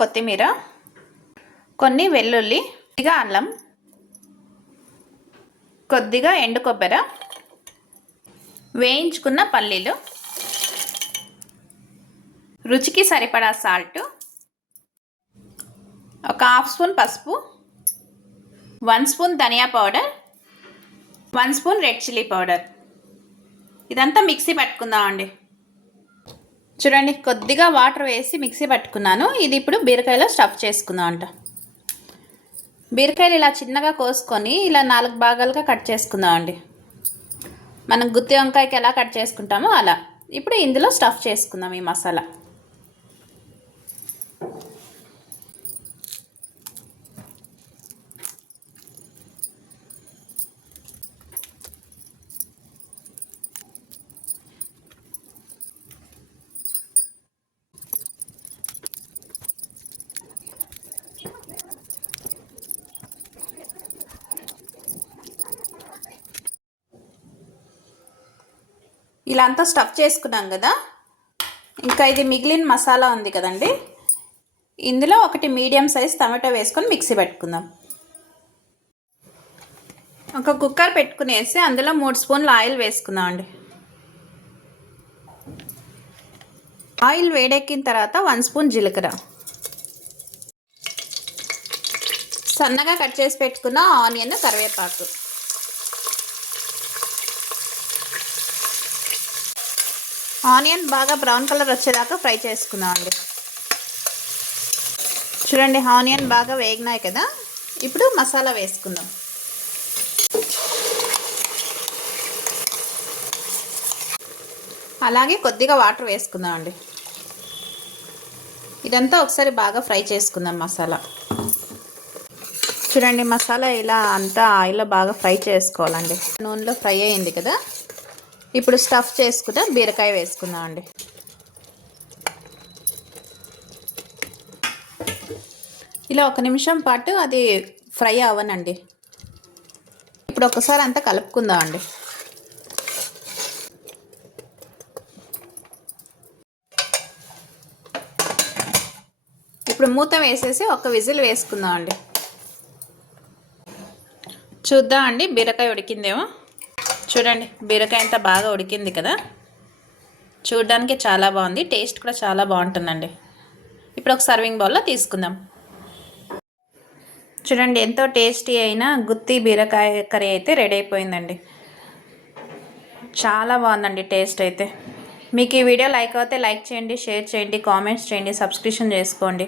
కొత్తిమీర, కొన్ని వెల్లుల్లి, కొద్దిగా అల్లం, కొద్దిగా ఎండు కొబ్బరి, వేయించుకున్న పల్లీలు, రుచికి సరిపడా సాల్ట్, ఒక హాఫ్ స్పూన్ పసుపు, 1 spoon dhania powder, 1 spoon red chilli powder. ఇదంతా మిక్సీ పట్టుకుందామండి. చూడండి, కొద్దిగా వాటర్ వేసి మిక్సీ పట్టుకున్నాను. ఇది ఇప్పుడు బీరకాయలో స్టఫ్ చేసుకుందాం అంట. బీరకాయలు ఇలా చిన్నగా కోసుకొని ఇలా 4 భాగాలుగా కట్ చేసుకుందామండి. మనం గుత్తి వంకాయకి ఎలా కట్ చేసుకుంటామో అలా. ఇప్పుడు ఇందులో స్టఫ్ చేసుకుందాం ఈ మసాలా. ఇలా అంతా స్టఫ్ చేసుకున్నాం కదా. ఇంకా ఇది మిగిలిన మసాలా ఉంది కదండి, ఇందులో ఒకటి మీడియం సైజ్ టమాటో వేసుకొని మిక్సీ పెట్టుకుందాం. ఒక కుక్కర్ పెట్టుకునేసి అందులో 3 స్పూన్ల ఆయిల్ వేసుకుందాం అండి. ఆయిల్ వేడెక్కిన తర్వాత 1 స్పూన్ జీలకర్ర, సన్నగా కట్ చేసి పెట్టుకున్న ఆనియన్, కరివేపాకు, ఆనియన్ బాగా బ్రౌన్ కలర్ వచ్చేదాకా ఫ్రై చేసుకుందాం అండి. చూడండి, ఆనియన్ బాగా వేగినాయి కదా. ఇప్పుడు మసాలా వేసుకుందాం. అలాగే కొద్దిగా వాటర్ వేసుకుందాం అండి. ఇదంతా ఒకసారి బాగా ఫ్రై చేసుకుందాం మసాలా. చూడండి, మసాలా ఇలా అంతా ఆయిల్లో బాగా ఫ్రై చేసుకోవాలండి. నూనెలో ఫ్రై అయింది కదా. ఇప్పుడు స్టఫ్ చేసుకున్న బీరకాయ వేసుకుందాం అండి. ఇలా 1 నిమిషం పాటు అది ఫ్రై అవ్వనండి. ఇప్పుడు ఒకసారి అంతా కలుపుకుందాం అండి. ఇప్పుడు మూత వేసేసి ఒక విజిల్ వేసుకుందాం అండి. చూద్దాం అండి, బీరకాయ ఉడికిందేమో. చూడండి, బీరకాయ అంతా బాగా ఉడికింది కదా. చూడడానికి చాలా బాగుంది, టేస్ట్ కూడా చాలా బాగుంటుందండి. ఇప్పుడు ఒక సర్వింగ్ బౌల్లో తీసుకుందాం. చూడండి, ఎంతో టేస్టీ అయిన గుత్తి బీరకాయ కర్రీ అయితే రెడీ అయిపోయిందండి. చాలా బాగుందండి టేస్ట్ అయితే. మీకు ఈ వీడియో లైక్ అయితే లైక్ చేయండి, షేర్ చేయండి, కామెంట్స్ చేయండి, సబ్స్క్రిప్షన్ చేసుకోండి.